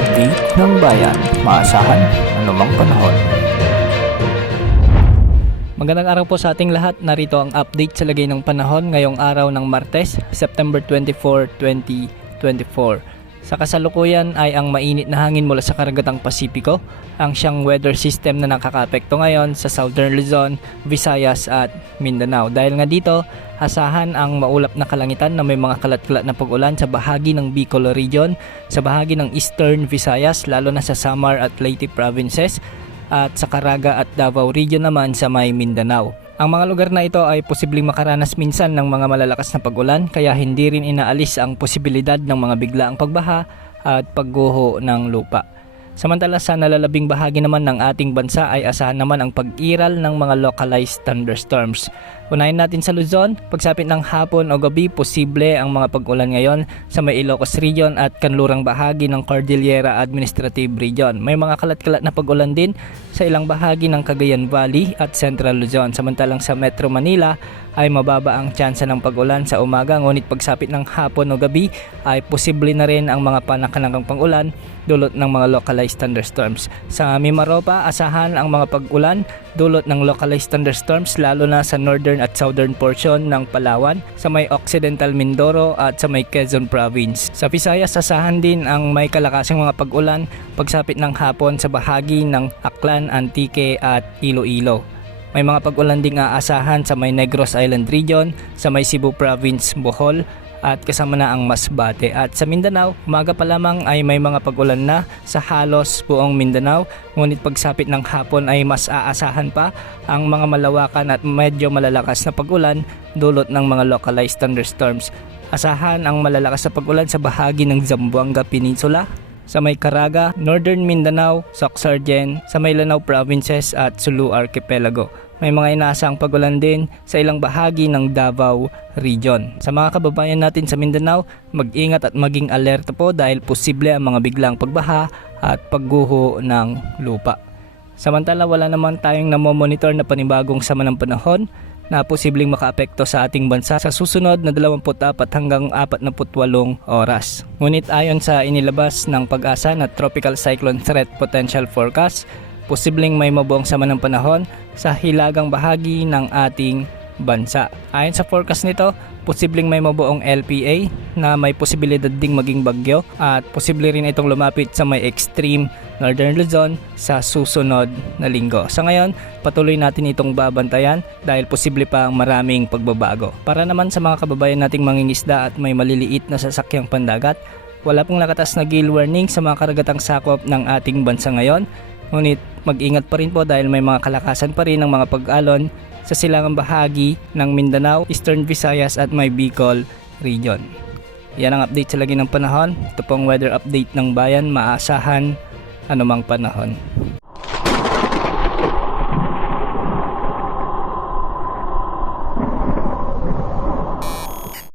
update ng bayan, maasahan anumang panahon. Magandang araw po sa ating lahat. Narito ang update sa lagay ng panahon ngayong araw ng Martes, September 24, 2024. Sa kasalukuyan ay ang mainit na hangin mula sa karagatang Pasipiko ang siyang weather system na nakakaapekto ngayon sa Southern Luzon, Visayas at Mindanao. Dahil nga dito, asahan ang maulap na kalangitan na may mga kalat-kalat na pag-ulan sa bahagi ng Bicol Region, sa bahagi ng Eastern Visayas, lalo na sa Samar at Leyte provinces, at sa Caraga at Davao Region naman sa may Mindanao. Ang mga lugar na ito ay posibleng makaranas minsan ng mga malalakas na pag-ulan, kaya hindi rin inaalis ang posibilidad ng mga biglaang pagbaha at pagguho ng lupa. Samantala sa nalalabing bahagi naman ng ating bansa ay asahan naman ang pag-iral ng mga localized thunderstorms. Unahin natin sa Luzon, pagsapit ng hapon o gabi, posible ang mga pag-ulan ngayon sa may Ilocos Region at kanlurang bahagi ng Cordillera Administrative Region. May mga kalat-kalat na pag-ulan din sa ilang bahagi ng Cagayan Valley at Central Luzon. Samantalang sa Metro Manila ay mababa ang tsansa ng pag-ulan sa umaga, ngunit pagsapit ng hapon o gabi ay posible na rin ang mga panakanakang pag-ulan dulot ng mga localized thunderstorms. Sa Mimaropa, asahan ang mga pag-ulan dulot ng localized thunderstorms lalo na sa northern at southern portion ng Palawan, sa may Occidental Mindoro at sa may Quezon Province. Sa Visayas, asahan din ang may kalakasang mga pag-ulan pagsapit ng hapon sa bahagi ng Aklan, Antique at Iloilo. May mga pag-ulan ding aasahan sa may Negros Island Region, sa may Cebu Province, Bohol, at kasama na ang Masbate. At sa Mindanao, umaga pa lamang ay may mga pag-ulan na sa halos buong Mindanao, ngunit pagsapit ng hapon ay mas aasahan pa ang mga malawakan at medyo malalakas na pag-ulan dulot ng mga localized thunderstorms. Asahan ang malalakas na pag-ulan sa bahagi ng Zamboanga Peninsula, sa may Caraga, Northern Mindanao, Soxargen, sa may Lanao Provinces at Sulu Archipelago. May mga inaasang pag-ulan din sa ilang bahagi ng Davao Region. Sa mga kababayan natin sa Mindanao, mag-ingat at maging alerta po dahil posible ang mga biglang pagbaha at pagguho ng lupa. Samantala, wala naman tayong namomonitor na panibagong sama ng panahon na posibleng makaapekto sa ating bansa sa susunod na 24 hanggang 48 oras. Ngunit ayon sa inilabas ng Pag-asa na Tropical Cyclone Threat Potential Forecast, posibleng may mabuong sama ng panahon sa hilagang bahagi ng ating bansa. Ayon sa forecast nito, posibleng may mabuong LPA na may posibilidad ding maging bagyo at posible rin itong lumapit sa may extreme Northern Luzon sa susunod na linggo. Sa ngayon, patuloy natin itong babantayan dahil posible pa ang maraming pagbabago. Para naman sa mga kababayan nating mangingisda at may maliliit na sasakyang pandagat, wala pong nakatas na gale warning sa mga karagatang sakop ng ating bansa ngayon. Ngunit mag-ingat pa rin po dahil may mga kalakasan pa rin ng mga pag-alon sa silangang bahagi ng Mindanao, Eastern Visayas at may Bicol Region. Yan ang update sa lagi ng panahon. Ito pong weather update ng bayan, maasahan anumang panahon.